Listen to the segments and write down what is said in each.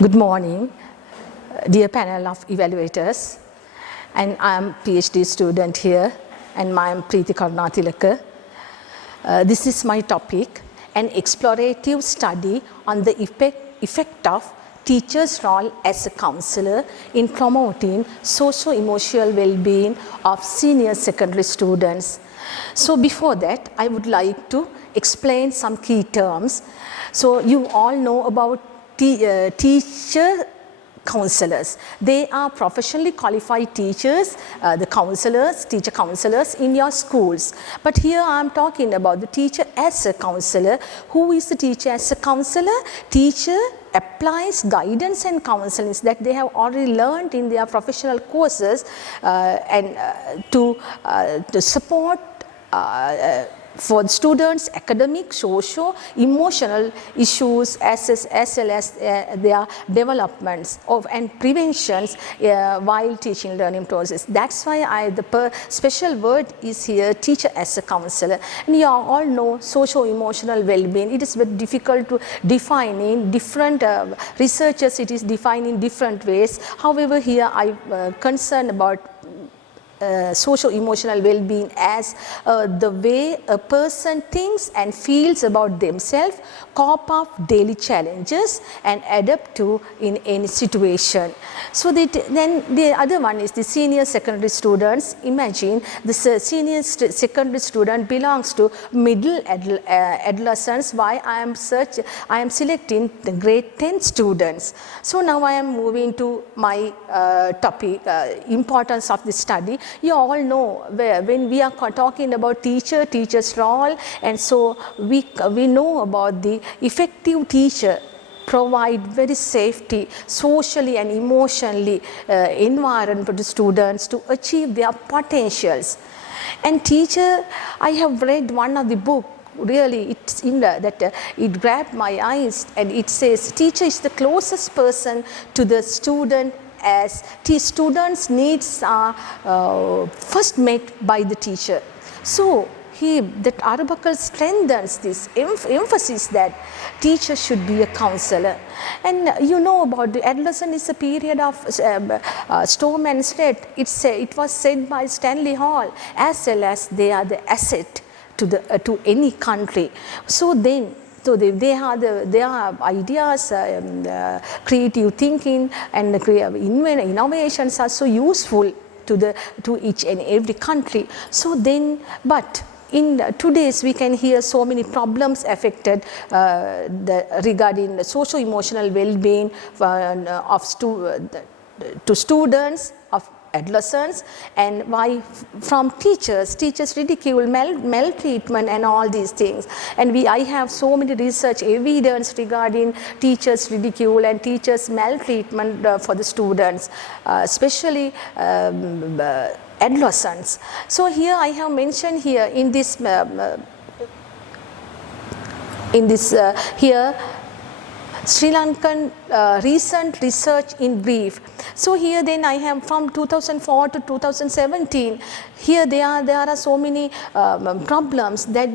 Good morning, dear panel of evaluators, and I am PhD student here, and I am Karunathilaka. This is my topic, an explorative study on the effect of teachers' role as a counselor in promoting socio-emotional well-being of senior secondary students. So before that, I would like to explain some key terms. So you all know about teacher counselors. They are professionally qualified teachers, teacher counselors in your schools. But here I am talking about the teacher as a counselor. Who is the teacher as a counselor? Teacher applies guidance and counseling that they have already learned in their professional courses to support for the students' academic, socio, emotional issues as well as their developments and preventions while teaching learning process. That's why the special word is here, teacher as a counselor. And you all know socio-emotional well-being. It is very difficult to define in different researchers. It is defined in different ways. However, here I concerned about socio-emotional well-being as the way a person thinks and feels about themselves, cope up daily challenges and adapt to in any situation. So then the other one is the senior secondary students. Imagine the senior secondary student belongs to middle adolescents. Why I am selecting the grade 10 students. So now I am moving to my topic, importance of the study. You all know when we are talking about teacher's role, and so we know about the effective teacher provide very safety socially and emotionally environment for the students to achieve their potentials. And teacher, I have read one of the book. Really, it's in that it grabbed my eyes, and it says teacher is the closest person to the student, as students' needs are first met by the teacher. So that Arbuckle strengthens this emphasis that teacher should be a counselor. And you know about the adolescent is a period of storm and threat. It was said by Stanley Hall, as well as they are the asset to any country. So then, they have ideas, creative thinking, and innovations are so useful to each and every country. So then, but in today's we can hear so many problems affected regarding the socio-emotional well-being to students, of adolescents, and why from teachers ridicule, maltreatment and all these things. And I have so many research evidence regarding teachers ridicule and teachers maltreatment for the students, especially adolescents. So here I have mentioned here in this here Sri Lankan recent research in brief. So here then I have from 2004 to 2017. Here there are so many problems that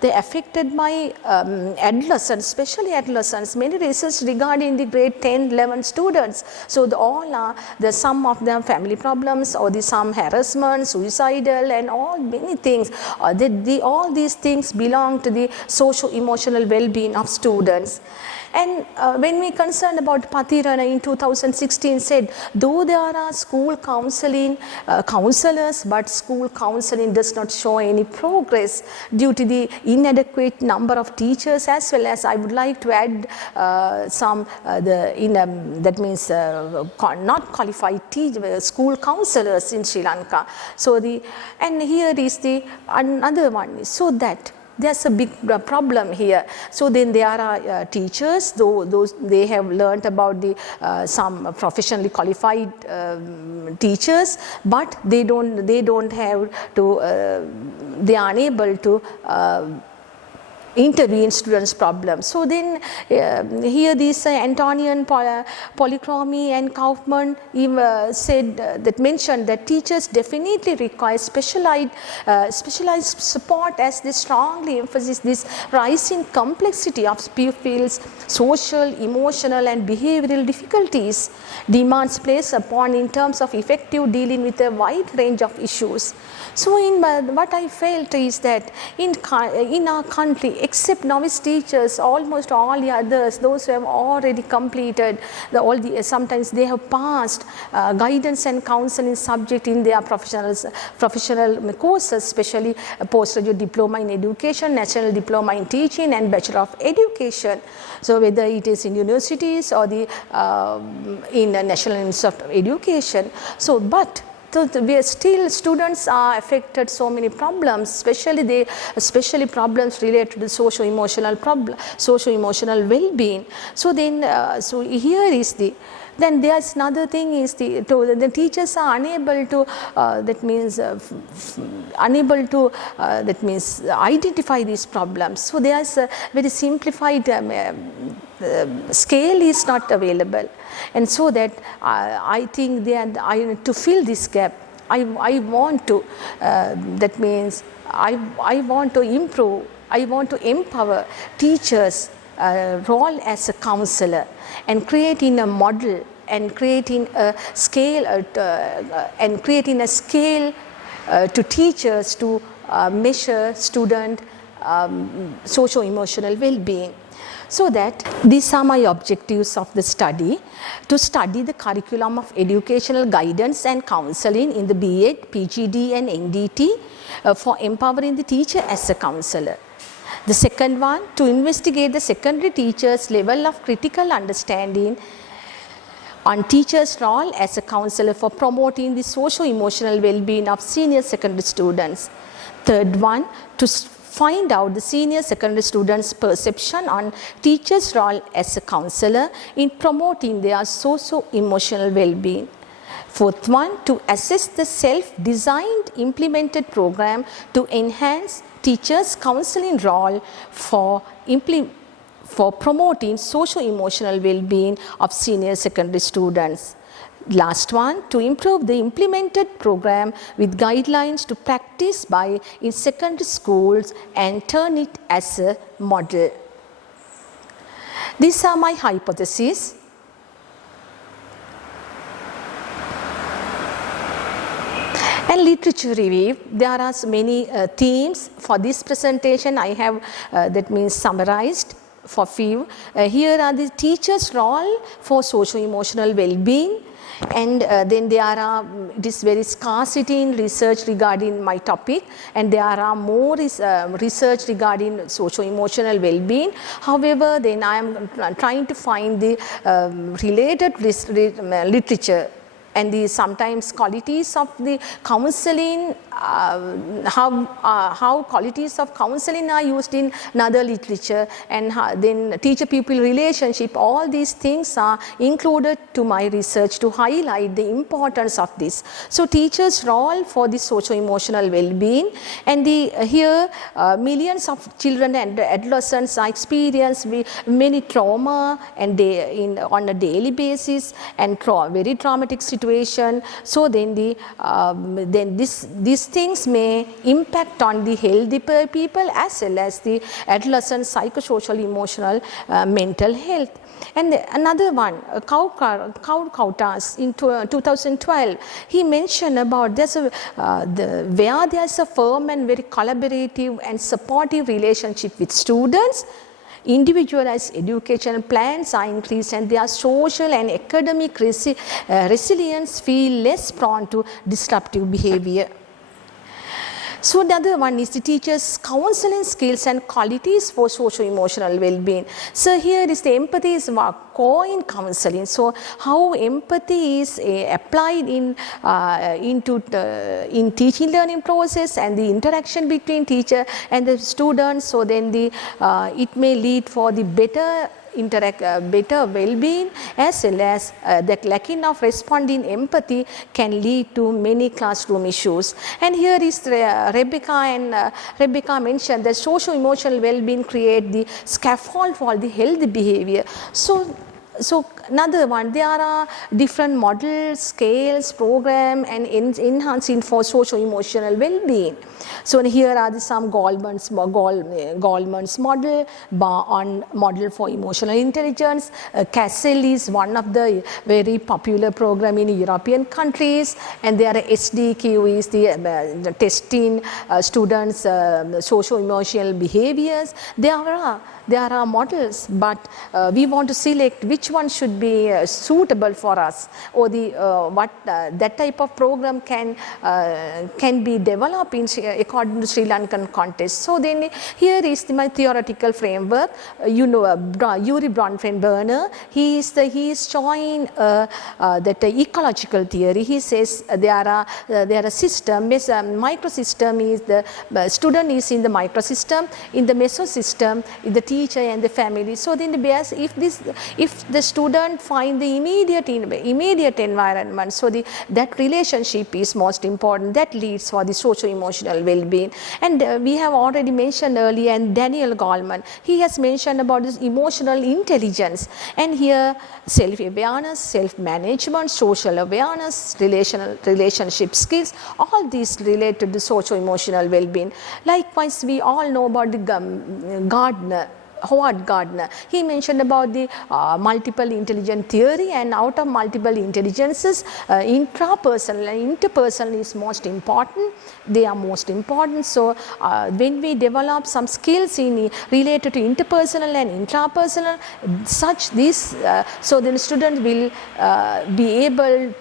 they affected my adolescents, especially adolescents. Many research regarding the grade 10, 11 students. So all are some of them family problems, or some harassment, suicidal, and all many things. All these things belong to the socio-emotional well-being of students. And when we concerned about Patirana in 2016 said, though there are school counseling counselors, but school counseling does not show any progress due to the inadequate number of teachers, as well as I would like to add that means not qualified school counselors in Sri Lanka. So and here is another one, so that there's a big problem here. So then there are teachers, those they have learned about some professionally qualified teachers, but they don't have to they are unable to intervene students' problems. So then here this Antonian Polychromy and Kaufman said that mentioned that teachers definitely require specialized support, as they strongly emphasize this rising complexity of pupils' social, emotional and behavioral difficulties demands placed upon in terms of effective dealing with a wide range of issues. So what I felt is that in our country, except novice teachers, almost all the others, those who have already completed sometimes they have passed guidance and counseling subject in their professional courses, especially postgraduate diploma in education, national diploma in teaching and bachelor of education. So whether it is in universities or in the National Institute of Education. So but we are still students are affected so many problems, especially problems related to the socio-emotional well-being. So then so here is then there's another thing is the teachers are unable to identify these problems. So there's a very simplified scale is not available, and so that I think to fill this gap, I want to that means I want to improve, I want to empower teachers' role as a counselor and creating a model and creating a scale to teachers to measure student socio-emotional well-being. So that these are my objectives of the study: to study the curriculum of educational guidance and counseling in the B.Ed, PGD and NDT for empowering the teacher as a counselor. The second one, to investigate the secondary teachers' level of critical understanding on teachers' role as a counselor for promoting the socio-emotional well-being of senior secondary students. Third one, to find out the senior secondary students' perception on teachers' role as a counselor in promoting their socio-emotional well-being. Fourth one, to assess the self-designed implemented program to enhance teachers' counseling role for promoting socio-emotional well-being of senior secondary students. Last one, to improve the implemented program with guidelines to practice by in secondary schools and turn it as a model. These are my hypotheses. And literature review, there are many themes for this presentation. I have that means summarized for few. Here are the teachers' role for socio-emotional well-being. And then there are this very scarcity in research regarding my topic, and there are more research regarding socio-emotional well-being. However, then I am trying to find the related literature and the sometimes qualities of the counseling, how qualities of counseling are used in another literature, and then teacher-pupil relationship. All these things are included to my research to highlight the importance of this. So teachers' role for the socio-emotional well-being, and here millions of children and adolescents are experiencing many trauma and on a daily basis, and very traumatic situation. So then these things may impact on the healthy people as well as the adolescent psychosocial, emotional, mental health. And another one, Kautas in 2012, he mentioned about where there's a firm and very collaborative and supportive relationship with students, individualized education plans are increased, and their social and academic resilience feel less prone to disruptive behavior. So another one is the teacher's counseling skills and qualities for socio-emotional well-being. So here is the empathy is core in counseling. So how empathy is applied in teaching learning process and the interaction between teacher and the students. So then it may lead for the better better well-being, as well as the lacking of responding empathy can lead to many classroom issues. And here is Rebecca mentioned that socio-emotional well-being create the scaffold for the healthy behavior. So another one, there are different models, scales, program and enhancing for socio-emotional well-being. So here are some Goldman's model on model for emotional intelligence. CASEL is one of the very popular program in European countries, and there are SDQ is the testing students socio-emotional behaviors. There are models, but we want to select which one should be suitable for us, or that type of program can be developed according to Sri Lankan context. So then here is my theoretical framework. Yuri Bronfenbrenner, he is showing that ecological theory. He says there are a system. Microsystem is the student is in the microsystem. In the mesosystem is the teacher and the family. So then if the student find the immediate environment, so that relationship is most important. That leads for the socio-emotional well-being. And we have already mentioned earlier, and Daniel Goleman, he has mentioned about this emotional intelligence. And here self-awareness, self-management, social awareness, relationship skills, all these relate to the socio-emotional well-being. Likewise, we all know about the Howard Gardner. He mentioned about the multiple intelligence theory, and out of multiple intelligences, intrapersonal and interpersonal is most important. They are most important. So when we develop some skills related to interpersonal and intrapersonal, so then student will be able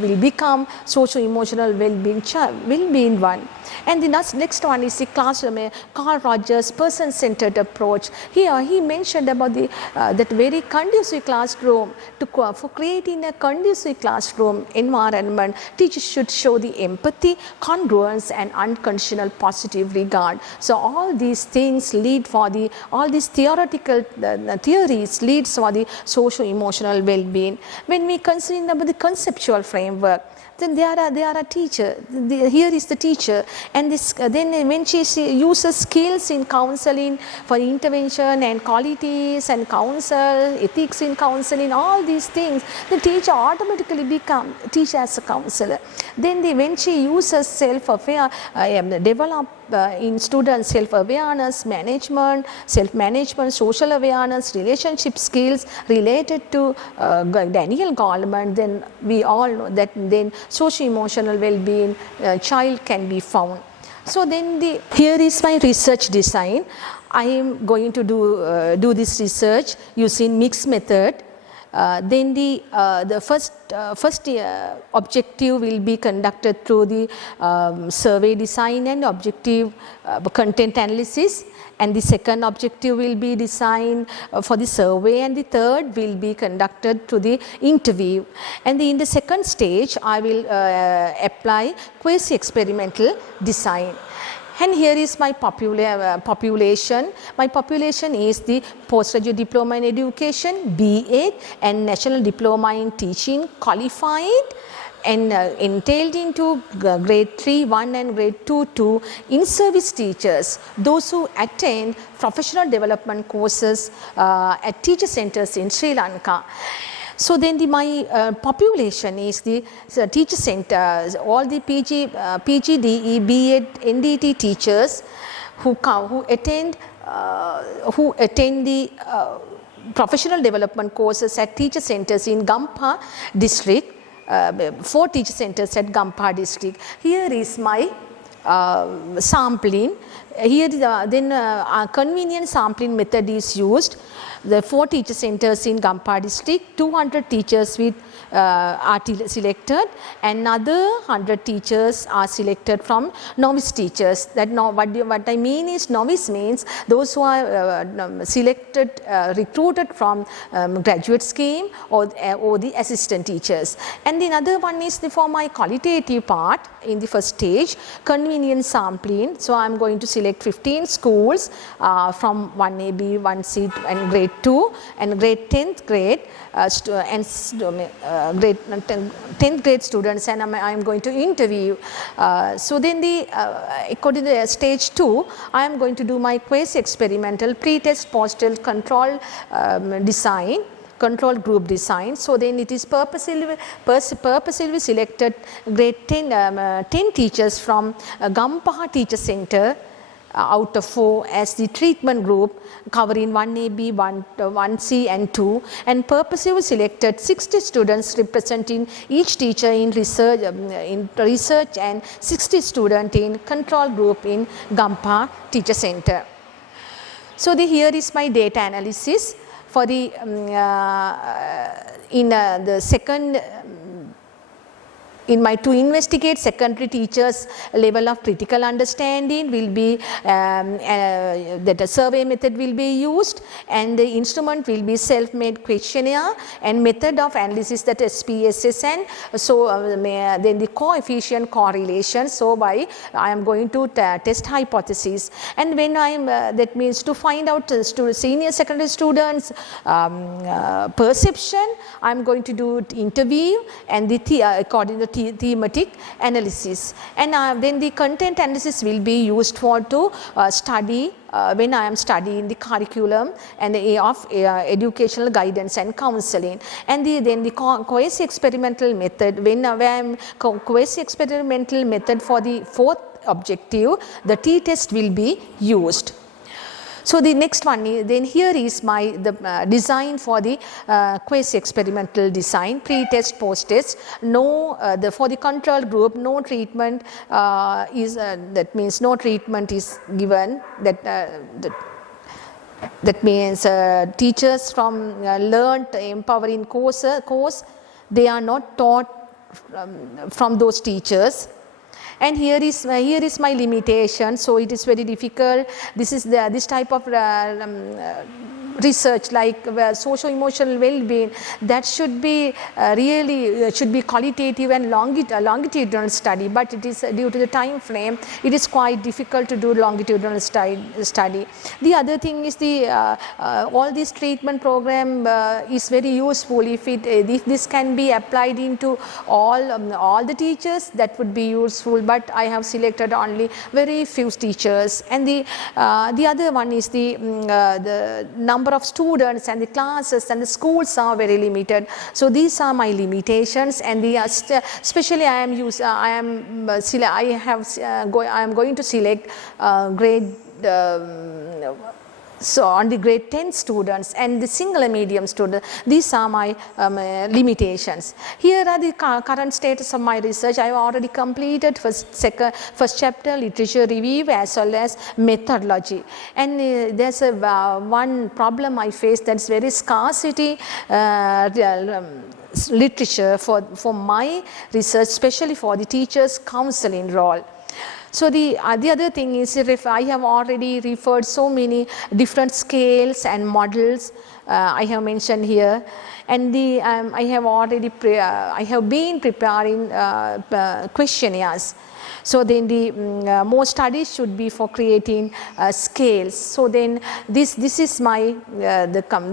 will become socio-emotional well-being one. And the next one is the classroom. Carl Rogers' person-centered approach. Here he mentioned about that very conducive classroom. For creating a conducive classroom environment, teachers should show the empathy, congruence and unconditional positive regard. So all these things lead for all these theoretical theories leads for the socio-emotional well-being. When we consider about the conceptual framework, then there are a teacher. Here is the teacher, and then when she uses skills in counseling for intervention and qualities and counsel, ethics in counseling, all these things, the teacher automatically become teacher as a counselor. Then when she uses develop in students self-awareness, self-management, social awareness, relationship skills related to Daniel Goleman, then we all know that then socio-emotional well-being child can be found. So then here is my research design. I am going to do this research using mixed method. Then the first objective will be conducted through the survey design and objective content analysis, and the second objective will be designed for the survey, and the third will be conducted through the interview. And in the second stage I will apply quasi-experimental design. And here is my population. My population is the postgraduate diploma in education, B.Ed, and national diploma in teaching qualified, and entailed into grade 3-1 and grade 2-2 in-service teachers, those who attend professional development courses at teacher centers in Sri Lanka. So then my population is the teacher centers, all the PGDE, B.Ed, NDT teachers who attend the professional development courses at teacher centers in Gampha district, 4 teacher centers at Gampha district. Here is my sampling. Here then a convenient sampling method is used. The 4 teacher centers in Gampha district, 200 teachers with selected, and another 100 teachers are selected from novice teachers. That what I mean is, novice means those who are selected, recruited from graduate scheme or the assistant teachers. And the another one is for my qualitative part in the first stage, convenience sampling. So I am going to select 15 schools from 1A, B, 1C and grade 2 and grade 10th grade grade 10th grade students, and I am going to interview. So then according to the stage 2, I am going to do my quasi-experimental pre-test post-test control group design. So then it is purposely selected grade 10 teachers from Gampaha Teacher Center out of 4 as the treatment group covering 1A, B, 1C and 2, and purposely selected 60 students representing each teacher in research and 60 students in control group in Gampaha Teacher Center. So here is my data analysis for the the second to investigate secondary teachers level of critical understanding will be that a survey method will be used, and the instrument will be self-made questionnaire and method of analysis, that SPSS, and so then the coefficient correlation. So I am going to test hypothesis, and when I am that means to find out senior secondary students perception, I am going to do interview and the according to thematic analysis, and then the content analysis will be used for to study when I am studying the curriculum and the of educational guidance and counseling. And then the quasi-experimental method, when I am quasi-experimental method for the fourth objective, the t-test will be used. So the next one is, then here is my design for the quasi-experimental design, pre-test, post-test. No, for the control group, no treatment is that means no treatment is given. That means teachers from learned empowering course they are not taught from those teachers. And here is my limitation. So it is very difficult. This is this type of research like socio-emotional well-being, that should be really should be qualitative and longitudinal study, but it is due to the time frame, it is quite difficult to do longitudinal study. The other thing is the all this treatment program is very useful if this can be applied into all the teachers, that would be useful, but I have selected only very few teachers. And the other one is the number of students and the classes and the schools are very limited. So these are my limitations, and especially I am going to select grade so on the grade 10 students and the single and medium students. These are my limitations. Here are the current status of my research. I have already completed first chapter, literature review, as well as methodology. And there's one problem I face, that's very scarcity literature for my research, especially for the teachers' counseling role. So the other thing is, if I have already referred so many different scales and models I have mentioned here, and I have been preparing questionnaires. So then the more studies should be for creating scales. So then this is my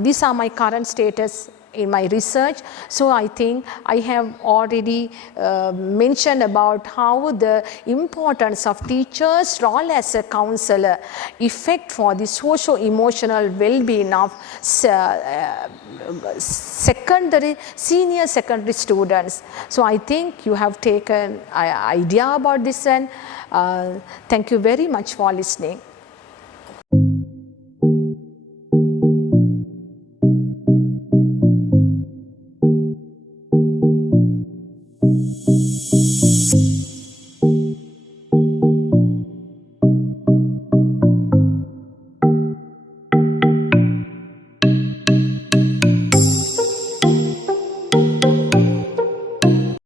these are my current status in my research. So I think I have already mentioned about how the importance of teachers' role as a counselor effect for the socio-emotional well-being of senior secondary students. So I think you have taken an idea about this, and thank you very much for listening.